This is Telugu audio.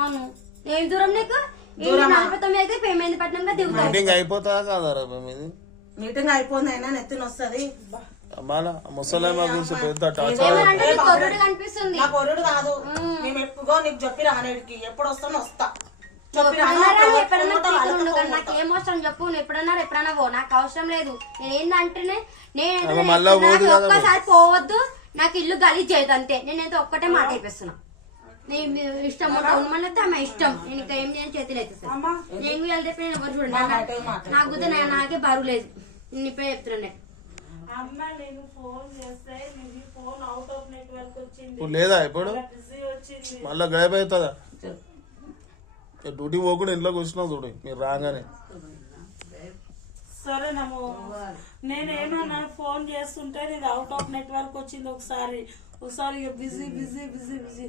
అవును ఏం దూరం నీకు 49 అయితే పేమెంట్ పట్నంగా దిగుతావు. మీటింగ్ అయిపోతా కాదారా మీది? మీటింగ్ అయిపోయింది అయినా నెత్తిన వస్తుంది. ముసలేమా గురించి పెద్ద ఏమనంటే నీకు కొర్రుడు కనిపిస్తుంది. నాకు ఒరుడు కాదు, మేము ఎప్పుడో నీకు చెప్పి రానేడికి ఎప్పుడు వస్తానో వస్తా. నాకు ఏం అవసరం చెప్పు. నువ్వు ఎప్పుడన్నా పో, నాకు అవసరం లేదు. నేను ఏందంటేనే ఒక్కసారి పోవద్దు, నాకు ఇల్లు గలీజ్ చేయదు అంతే. నేనైతే ఒక్కటే మాట అయిపోతున్నా. నేను ఇష్టం ఉండమని ఆమె ఇష్టం. నేను ఇంకా ఏం చేయని చేతులు అయితే నేను వెళ్తే నేను ఎవరు చూడండి. నాకు గుర్తు నాకే బరువు లేదు. నేను ఇప్పుడే చెప్తున్నా. ఇప్పుడు లేదా ఇప్పుడు మళ్ళా గాయబ్ అవుతుందా? డ్యూటీ పోకుండా ఇంట్లో కూర్చున్నావు చూడు మీరు రాగానే. సరేనమ్మో, నేనేమన్నా ఫోన్ చేస్తుంటే నీది అవుట్ ఆఫ్ నెట్వర్క్ వచ్చింది. ఒకసారి బిజీ బిజీ బిజీ బిజీ